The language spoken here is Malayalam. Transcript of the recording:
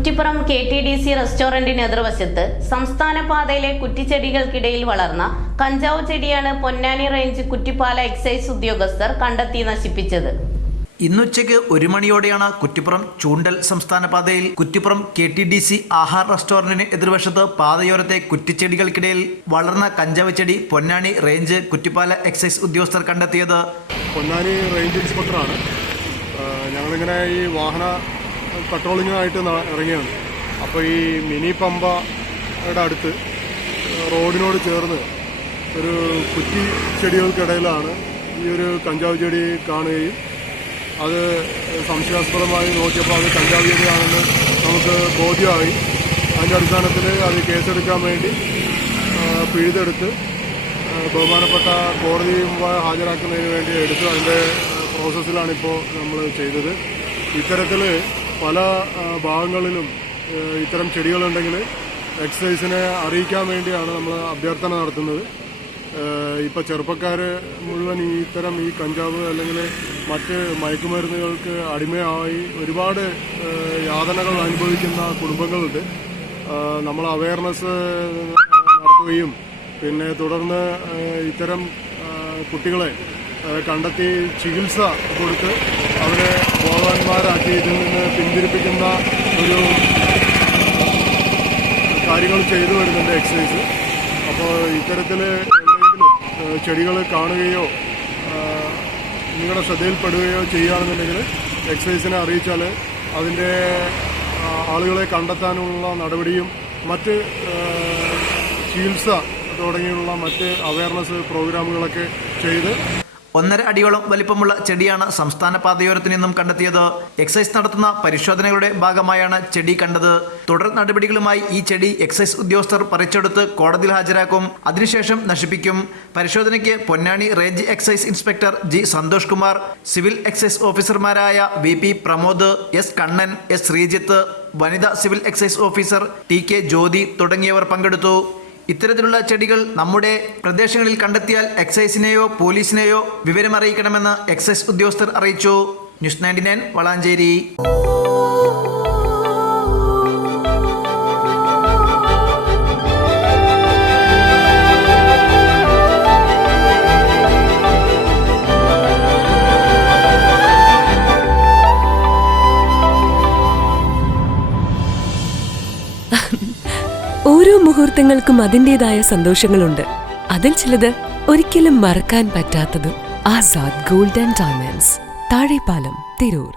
കുറ്റിപ്പുറം KTDC റെസ്റ്റോറന്റിന് എതിർവശത്ത് സംസ്ഥാന പാതയിലെ കുറ്റിച്ചെടികൾക്കിടയിൽ വളർന്ന കഞ്ചാവ് ചെടിയാണ് പൊന്നാനി റേഞ്ച് കുറ്റിപ്പാല എക്സൈസ് ഉദ്യോഗസ്ഥർ കണ്ടെത്തി നശിപ്പിച്ചത്. ഇന്നുച്ചയ്ക്ക് 1 മണിയോടെയാണ് കുറ്റിപ്പുറം ചൂണ്ടൽ സംസ്ഥാന പാതയിൽ കുറ്റിപ്പുറം KTDC ആഹാർ റെസ്റ്റോറന്റിന് എതിർവശത്ത് പാതയോരത്തെ കുറ്റിച്ചെടികൾക്കിടയിൽ വളർന്ന കഞ്ചാവ് ചെടി പൊന്നാനി റേഞ്ച് കുറ്റിപ്പാല എക്സൈസ് ഉദ്യോഗസ്ഥർ കണ്ടെത്തിയത്. പൊന്നാനി റേഞ്ച് ഇൻസ്പെക്ടറാണ്. ഞങ്ങളിങ്ങനെ ഈ വാഹന പട്രോളിങ്ങായിട്ട് ഇറങ്ങിയാണ്. അപ്പോൾ ഈ മിനി പമ്പയുടെ അടുത്ത് റോഡിനോട് ചേർന്ന് ഒരു കുറ്റി ചെടികൾക്കിടയിലാണ് ഈ ഒരു കഞ്ചാവ് ചെടി കാണുകയും അത് സംശയാസ്പദമായി നോക്കിയപ്പോൾ അത് കഞ്ചാവ് ചെടിയാണെന്ന് നമുക്ക് ബോധ്യമായി. അതിൻ്റെ അടിസ്ഥാനത്തിൽ അത് കേസെടുക്കാൻ വേണ്ടി പിഴുതെടുത്ത് ബഹുമാനപ്പെട്ട കോടതി മുമ്പാകെ ഹാജരാക്കുന്നതിന് വേണ്ടി എടുത്ത് അതിൻ്റെ പ്രോസസ്സിലാണിപ്പോൾ നമ്മൾ ചെയ്തത്. ഇത്തരത്തിൽ പല ഭാഗങ്ങളിലും ഇത്തരം ചെടികളുണ്ടെങ്കിൽ എക്സൈസിനെ അറിയിക്കാൻ വേണ്ടിയാണ് നമ്മൾ അഭ്യർത്ഥന നടത്തുന്നത്. ഇപ്പോൾ ചെറുപ്പക്കാർ മുഴുവൻ ഇത്തരം ഈ കഞ്ചാവ് അല്ലെങ്കിൽ മറ്റ് മയക്കുമരുന്നുകൾക്ക് അടിമയായി ഒരുപാട് യാതനകൾ അനുഭവിക്കുന്ന കുടുംബങ്ങളുണ്ട്. നമ്മൾ അവയർനെസ് നടത്തുകയും പിന്നെ തുടർന്ന് ഇത്തരം കുട്ടികളെ കണ്ടെത്തി ചികിത്സ കൊടുത്ത് അവരെ ബോധവാന്മാരാക്കി ഇതിൽ നിന്ന് പിന്തിരിപ്പിക്കുന്ന ഒരു കാര്യങ്ങൾ ചെയ്തു വരുന്നുണ്ട് എക്സൈസ്. അപ്പോൾ ഇത്തരത്തിൽ എവിടെയെങ്കിലും ചെടികൾ കാണുകയോ നിങ്ങളുടെ ശ്രദ്ധയിൽപ്പെടുകയോ ചെയ്യുകയാണെന്നുണ്ടെങ്കിൽ എക്സൈസിനെ അറിയിച്ചാൽ അതിൻ്റെ ആളുകളെ കണ്ടെത്താനുള്ള നടപടിയും മറ്റ് ചികിത്സ തുടങ്ങിയുള്ള മറ്റ് അവയർനെസ് പ്രോഗ്രാമുകളൊക്കെ ചെയ്ത് 1.5 അടിയോളം വലിപ്പമുള്ള ചെടിയാണ് സംസ്ഥാന പാതയോരത്തു നിന്നും കണ്ടെത്തിയത്. എക്സൈസ് നടത്തുന്ന പരിശോധനകളുടെ ഭാഗമായാണ് ചെടി കണ്ടത്. തുടർ നടപടികളുമായി ഈ ചെടി എക്സൈസ് ഉദ്യോഗസ്ഥർ പറിച്ചെടുത്ത് കോടതിയിൽ ഹാജരാക്കും. അതിനുശേഷം നശിപ്പിക്കും. പരിശോധനയ്ക്ക് Ponnani range excise inspector G. Santhosh Kumar, civil excise ഓഫീസർമാരായ VP Pramod, S. Kannan, S. Sreejith, വനിതാ civil excise officer TK Jyothi തുടങ്ങിയവർ പങ്കെടുത്തു. ഇത്തരത്തിലുള്ള ചെടികൾ നമ്മുടെ പ്രദേശങ്ങളിൽ കണ്ടെത്തിയാൽ എക്സൈസിനെയോ പോലീസിനെയോ വിവരമറിയിക്കണമെന്ന് എക്സൈസ് ഉദ്യോഗസ്ഥർ അറിയിച്ചു. ന്യൂസ് 99 വളാഞ്ചേരി. ഓരോ മുഹൂർത്തങ്ങൾക്കും അതിൻ്റെതായ സന്തോഷങ്ങളുണ്ട്. അതിൽ ചിലത് ഒരിക്കലും മറക്കാൻ പറ്റാത്തതും. Azad gold and diamonds, Thazhepalam, Tirur.